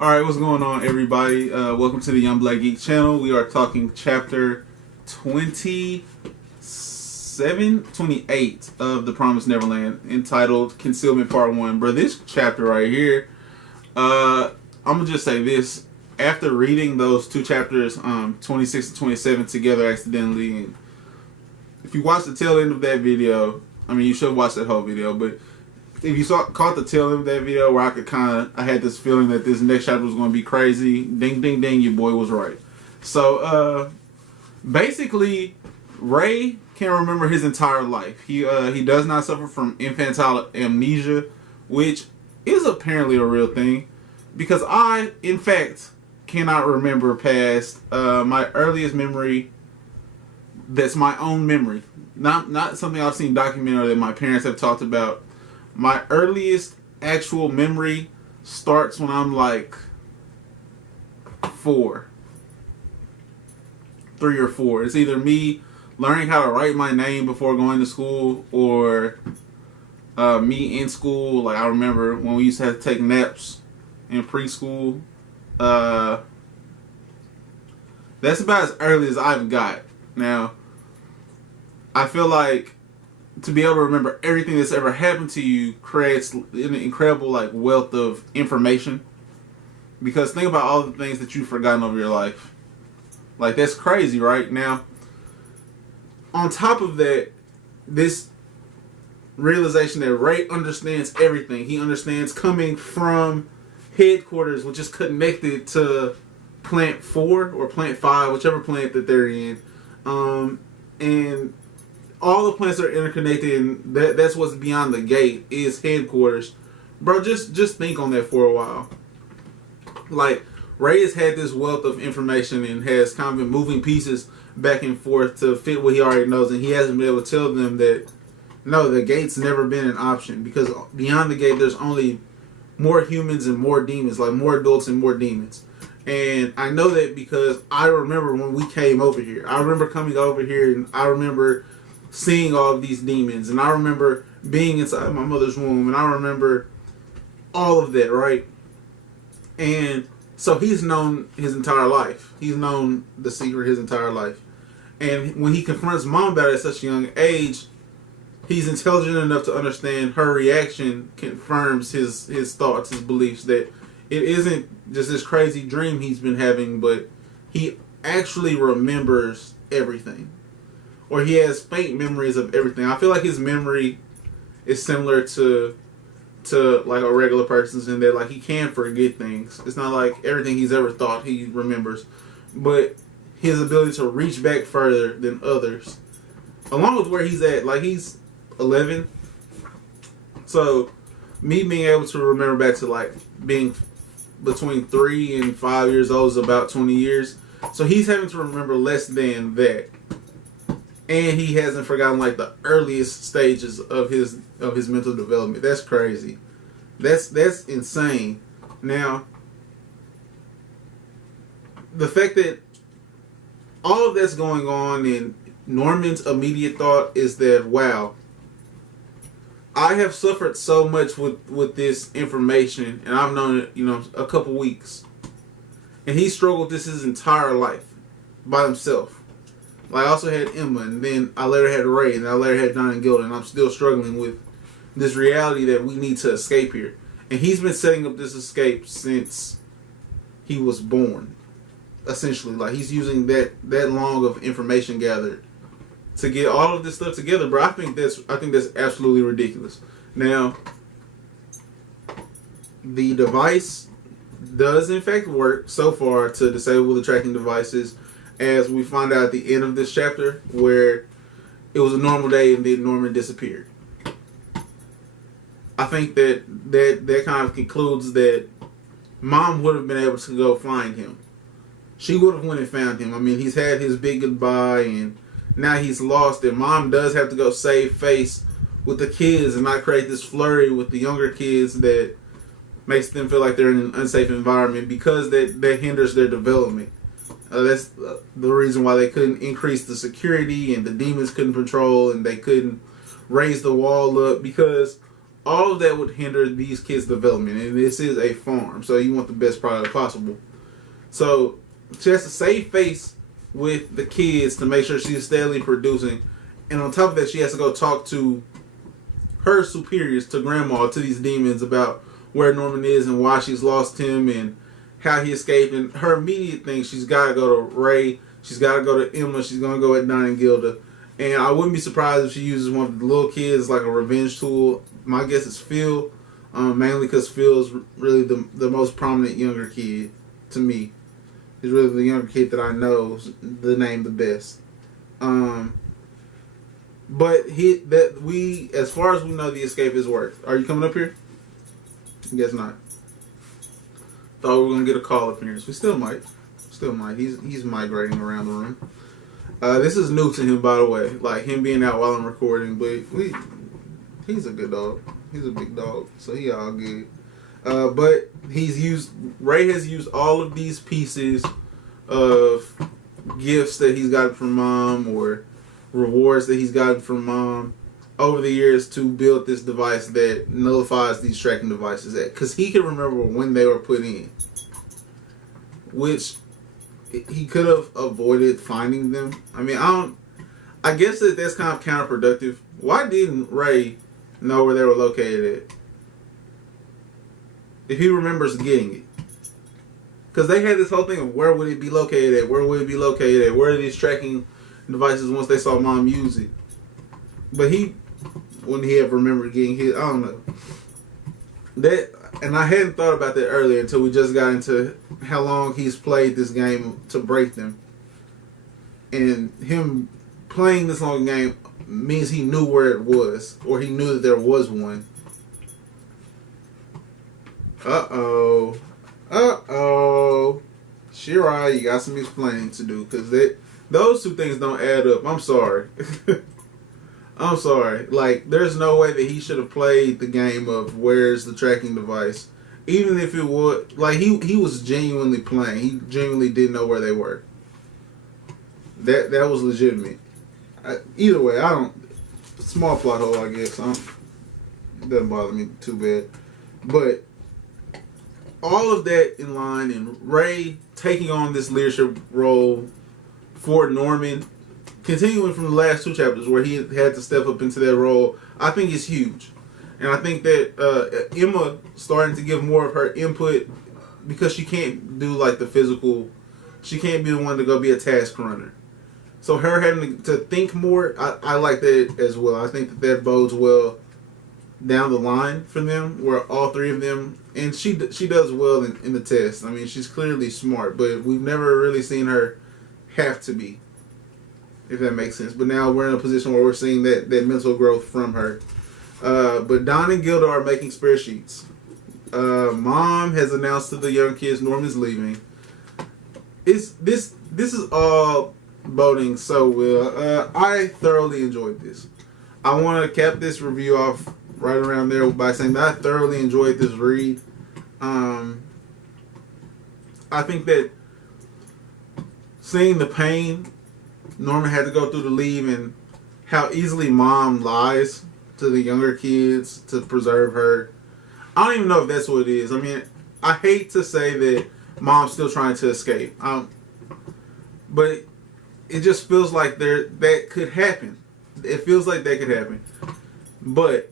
Alright, what's going on, everybody? Welcome to the Young Black Geek channel. We are talking chapter 28 of The Promised Neverland, entitled Concealment Part 1. Bro, this chapter right here, I'm going to just say this. After reading those two chapters, 26 and 27 together accidentally, and if you watch the tail end of that video, I mean, you should watch that whole video, but if you caught the tail end of that video where I had this feeling that this next chapter was going to be crazy, ding, ding, ding, your boy was right. So, basically, Ray can't remember his entire life. He does not suffer from infantile amnesia, which is apparently a real thing, because I, in fact, cannot remember past my earliest memory that's my own memory. Not something I've seen documented or that my parents have talked about. My earliest actual memory starts when I'm like 3 or 4. It's either me learning how to write my name before going to school, or me in school. Like, I remember when we used to have to take naps in preschool. That's about as early as I've got. Now, I feel like to be able to remember everything that's ever happened to you creates an incredible wealth of information. Because think about all the things that you've forgotten over your life. Like, that's crazy, right? Now, on top of that, this realization that Ray understands everything. He understands coming from headquarters, which is connected to plant 4 or plant 5, whichever plant that they're in. And all the plants are interconnected, and that's what's beyond the gate is headquarters. Bro, just think on that for a while. Like, Ray has had this wealth of information and has kind of been moving pieces back and forth to fit what he already knows, and he hasn't been able to tell them that, no, the gate's never been an option, because beyond the gate there's only more humans and more demons, like more adults and more demons. And I know that because I remember when we came over here. I remember coming over here, and I remember seeing all of these demons, and I remember being inside my mother's womb, and I remember all of that, right? And so he's known his entire life. He's known the secret his entire life. And when he confronts Mom about it at such a young age, he's intelligent enough to understand her reaction confirms his thoughts, his beliefs, that it isn't just this crazy dream he's been having, but he actually remembers everything. Or he has faint memories of everything. I feel like his memory is similar to like a regular person's, in that he can forget things. It's not like everything he's ever thought he remembers, but his ability to reach back further than others, along with where he's at. Like, he's 11, so me being able to remember back to being between 3 and 5 years old is about 20 years. So he's having to remember less than that. And he hasn't forgotten the earliest stages of his mental development. That's crazy. That's insane. Now, the fact that all of that's going on, and Norman's immediate thought is that, wow, I have suffered so much with this information, and I've known it, a couple weeks. And he struggled this his entire life by himself. I also had Emma, and then I later had Ray, and I later had Don and Gilda, and I'm still struggling with this reality that we need to escape here. And he's been setting up this escape since he was born, essentially. He's using that long of information gathered to get all of this stuff together, bro. I think that's absolutely ridiculous. Now, the device does in fact work so far to disable the tracking devices, as we find out at the end of this chapter, where it was a normal day and then Norman disappeared. I think that kind of concludes that Mom would have been able to go find him. She would have went and found him. I mean, he's had his big goodbye, and now he's lost, and Mom does have to go save face with the kids and not create this flurry with the younger kids that makes them feel like they're in an unsafe environment, because that hinders their development. That's the reason why they couldn't increase the security, and the demons couldn't patrol, and they couldn't raise the wall up, because all of that would hinder these kids' development. And this is a farm, so you want the best product possible. So she has to save face with the kids to make sure she's steadily producing. And on top of that, she has to go talk to her superiors, to Grandma, to these demons, about where Norman is and why she's lost him and how he escaped. And her immediate thing, she's got to go to Ray, she's got to go to Emma, she's going to go at Don and Gilda. And I wouldn't be surprised if she uses one of the little kids like a revenge tool. My guess is Phil, mainly because Phil's really the most prominent younger kid to me. He's really the younger kid that I know the name the best. But as far as we know, the escape has worked. Are you coming up here? Guess not. Thought we were gonna get a call appearance. We still might. He's migrating around the room. This is new to him, by the way. Like him being out while I'm recording, but he's a good dog. He's a big dog, so he all good. But Ray has used all of these pieces of gifts that he's gotten from Mom or rewards that he's gotten from Mom over the years to build this device that nullifies these tracking devices. Because he can remember when they were put in, which he could have avoided finding them. I mean, I guess that's kind of counterproductive. Why didn't Ray know where they were located at if he remembers getting it? Because they had this whole thing of where would it be located at? Where would it be located at? Where are these tracking devices once they saw Mom use it? But wouldn't he have remembered getting hit? I don't know. And I hadn't thought about that earlier until we just got into how long he's played this game to break them. And him playing this long game means he knew where it was, or he knew that there was one. Uh-oh. Shirai, you got some explaining to do, because those two things don't add up. I'm sorry. I'm sorry. Like, there's no way that he should have played the game of where's the tracking device. Even if it would, like, he was genuinely playing. He genuinely didn't know where they were. That was legitimate. Either way, small plot hole, I guess. It doesn't bother me too bad. But all of that in line, and Ray taking on this leadership role for Norman, continuing from the last two chapters where he had to step up into that role, I think is huge. And I think that Emma starting to give more of her input, because she can't do like the physical, she can't be the one to go be a task runner. So her having to think more, I like that as well. I think that bodes well down the line for them, where all three of them, and she does well in the test. I mean, she's clearly smart, but we've never really seen her have to be, if that makes sense. But now we're in a position where we're seeing that mental growth from her. But Don and Gilda are making spreadsheets. Mom has announced to the young kids Norman's leaving. This is all boding so well. I thoroughly enjoyed this. I want to cap this review off right around there by saying that I thoroughly enjoyed this read. I think that seeing the pain Norman had to go through to leave, and how easily Mom lies to the younger kids to preserve her. I don't even know if that's what it is. I mean, I hate to say that Mom's still trying to escape. But it just feels like that could happen. It feels like that could happen. But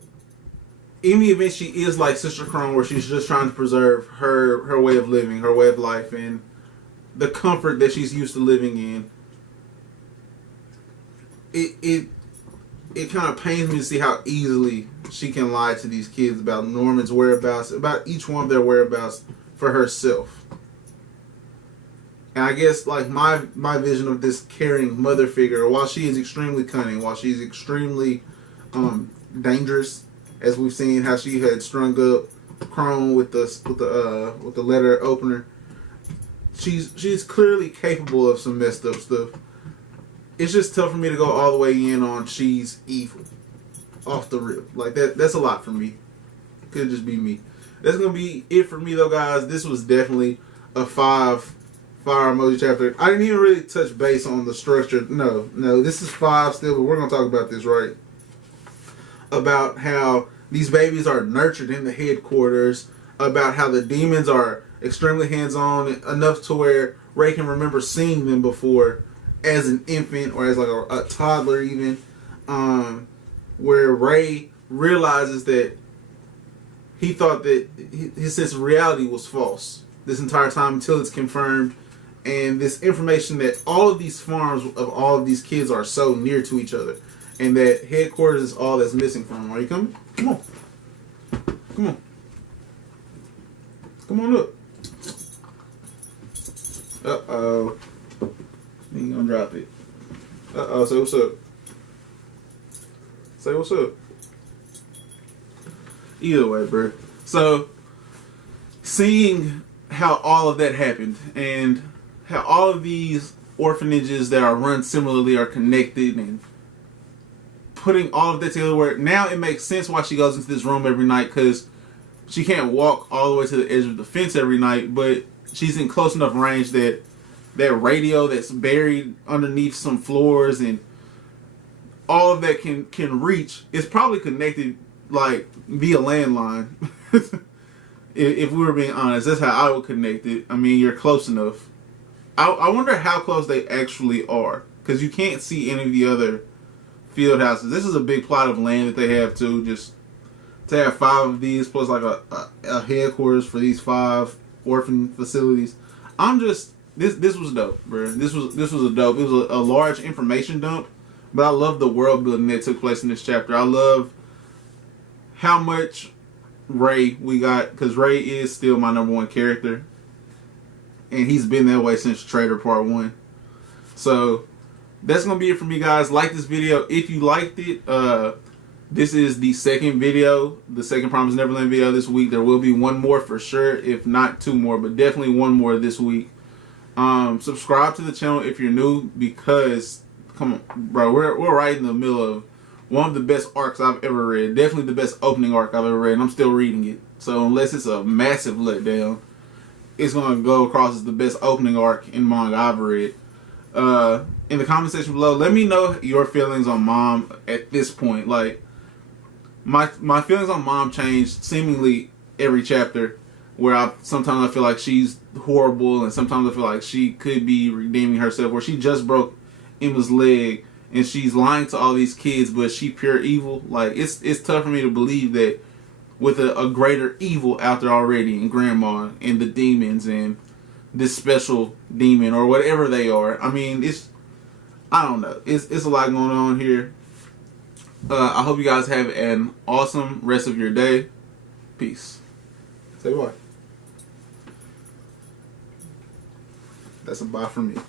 in the event she is like Sister Crone, where she's just trying to preserve her way of living, her way of life, and the comfort that she's used to living in, it kind of pains me to see how easily she can lie to these kids about Norman's whereabouts, about each one of their whereabouts for herself. And I guess like my vision of this caring mother figure, while she is extremely cunning, while she's extremely dangerous, as we've seen how she had strung up Crone with the letter opener, she's clearly capable of some messed up stuff. It's just tough for me to go all the way in on she's evil off the rip. Like that's a lot for me. Could just be me. That's gonna be it for me though, guys. This was definitely a 5 fire emoji chapter. I didn't even really touch base on the structure. No, this is 5 still, but we're gonna talk about this, right? About how these babies are nurtured in the headquarters, about how the demons are extremely hands-on enough to where Ray can remember seeing them before as an infant or as like a toddler even, where Ray realizes that he thought that his sense of reality was false this entire time until it's confirmed, and this information that all of these farms of all of these kids are so near to each other, and that headquarters is all that's missing from them. Are you coming? Come on. Come on. Come on up. Uh-oh. You ain't gonna drop it. Uh-oh, say what's up. Say what's up. Either way, bro. So, seeing how all of that happened, and how all of these orphanages that are run similarly are connected, and putting all of that together, where now it makes sense why she goes into this room every night, because she can't walk all the way to the edge of the fence every night, but she's in close enough range that that radio that's buried underneath some floors and all of that can reach. It's probably connected like via landline. If we were being honest, that's how I would connect it. I mean, you're close enough. I wonder how close they actually are, because you can't see any of the other field houses. This is a big plot of land that they have too. Just to have 5 of these plus like a headquarters for these 5 orphan facilities. This was dope, bro. This was a dope. It was a large information dump, but I love the world building that took place in this chapter. I love how much Ray we got, because Ray is still my #1 character, and he's been that way since Trader Part 1. So that's gonna be it for me, guys. Like this video if you liked it. This is the second video, the second Promised Neverland video this week. There will be one more for sure, if not 2 more, but definitely 1 more this week. Subscribe to the channel if you're new, because come on, bro, we're right in the middle of one of the best arcs I've ever read. Definitely the best opening arc I've ever read, and I'm still reading it. So unless it's a massive letdown, it's gonna go across as the best opening arc in manga I've read. In the comment section below, let me know your feelings on Mom at this point. Like, my feelings on Mom changed seemingly every chapter, where sometimes I feel like she's horrible, and sometimes I feel like she could be redeeming herself, where she just broke Emma's leg and she's lying to all these kids, but she pure evil. Like, it's tough for me to believe that with a greater evil out there already in Grandma and the demons and this special demon or whatever they are. I mean, I don't know. It's a lot going on here. I hope you guys have an awesome rest of your day. Peace. Say bye. That's a bye from me.